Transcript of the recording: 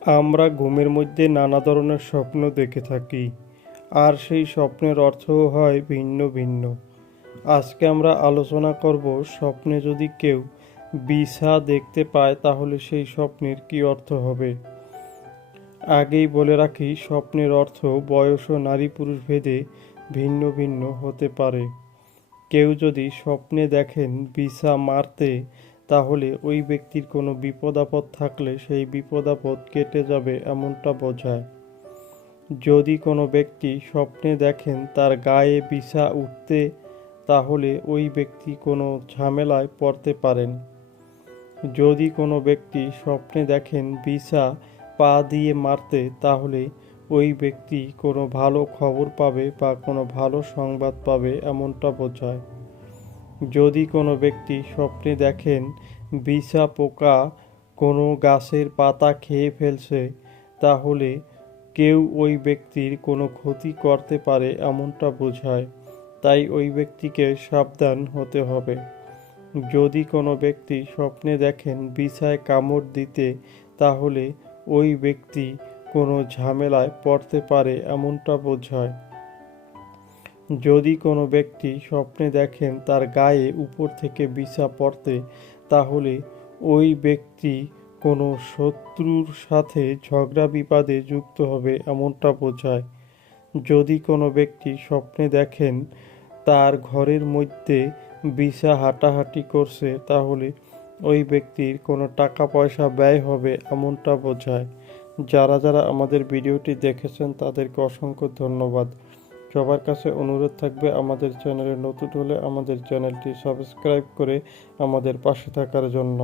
আমরা ঘুমের মধ্যে নানা ধরনের স্বপ্ন দেখে থাকি, আর সেই স্বপ্নের অর্থও হয় ভিন্ন ভিন্ন। আজকে আমরা আলোচনা করব, স্বপ্নে যদি কেউ বিছা দেখতে পায় তাহলে সেই স্বপ্নের কী অর্থ হবে। আগেই বলে রাখি, স্বপ্নের অর্থ বয়স ও নারী পুরুষ ভেদে ভিন্ন ভিন্ন হতে পারে। কেউ যদি স্বপ্নে দেখেন বিছা মারতে, তাহলে ওই ব্যক্তির কোনো বিপদ আপদ থাকলে সেই বিপদ আপদ কেটে যাবে এমনটা বোঝায়। যদি কোনো ব্যক্তি স্বপ্নে দেখেন তার গায়ে বিছা উঠতে, তাহলে ওই ব্যক্তি কোনো ঝামেলায় পড়তে পারেন। যদি কোনো ব্যক্তি স্বপ্নে দেখেন বিছা পা দিয়ে মারতে, তাহলে ওই ব্যক্তি কোনো ভালো খবর পাবে বা কোনো ভালো সংবাদ পাবে এমনটা বোঝায়। যদি কোনো ব্যক্তি স্বপ্নে দেখেন বিছা পোকা কোনো গাছের পাতা খেয়ে ফেলছে, তাহলে কেউ ওই ব্যক্তির কোনো ক্ষতি করতে পারে এমনটা বোঝায়। তাই ওই ব্যক্তিকে সাবধান হতে হবে। যদি কোনো ব্যক্তি স্বপ্নে দেখেন বিছায় কামড় দিতে, তাহলে ওই ব্যক্তি কোনো ঝামেলায় পড়তে পারে এমনটা বোঝায়। যদি কোনো ব্যক্তি স্বপ্নে দেখেন তার গায়ে উপর থেকে বিছা পড়তে, তাহলে ওই ব্যক্তি কোনো শত্রুর সাথে ঝগড়া বিবাদে যুক্ত হবে এমনটা বোঝায়। যদি কোনো ব্যক্তি স্বপ্নে দেখেন তার ঘরের মধ্যে বিছা হাঁটাহাঁটি করছে, তাহলে ওই ব্যক্তির কোনো টাকা পয়সা ব্যয় হবে এমনটা বোঝায়। যারা যারা আমাদের ভিডিওটি দেখেছেন তাদেরকে অসংখ্য ধন্যবাদ। সবার কাছে অনুরোধ থাকবে, আমাদের চ্যানেলে নতুন হলে আমাদের চ্যানেলটি সাবস্ক্রাইব করে আমাদের পাশে থাকার জন্য।